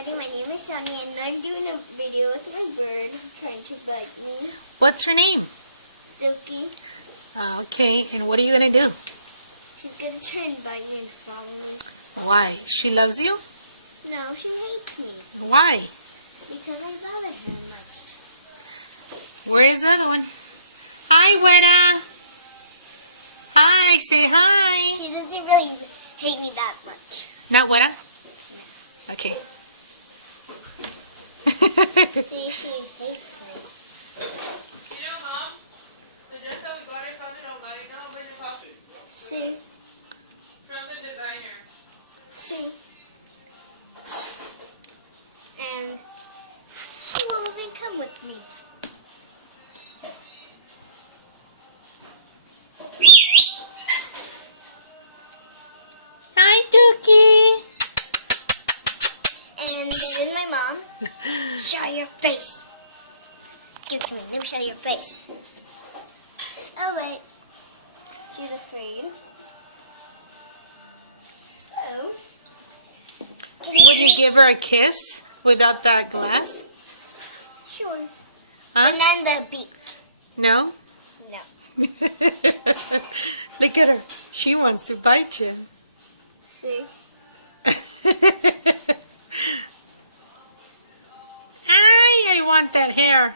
everybody, my name is Sunny and I'm doing a video with my bird trying to bite me. What's her name? Silky. Okay, and what are you going to do? She's going to try and bite me and follow me. Why? She loves you? No, she hates me. Why? Because I bother her much. Where is the other one? Hi, Weta. Hi, say hi. She doesn't really hate me that much. Not Weta? Okay. See, she hates me. You know, Mom, the dress that we got her from the Noga, you know how much it cost? See, From the designer. see. And she won't even come with me. Hi, Dookie. And this is my mom. Show your face. Give it to me. Let me show your face. Oh, wait. She's afraid. So. Would you give her a kiss without that glass? Sure. Huh? But not in the beak. No? No. Look at her. She wants to bite you. See? Hi, I want that hair.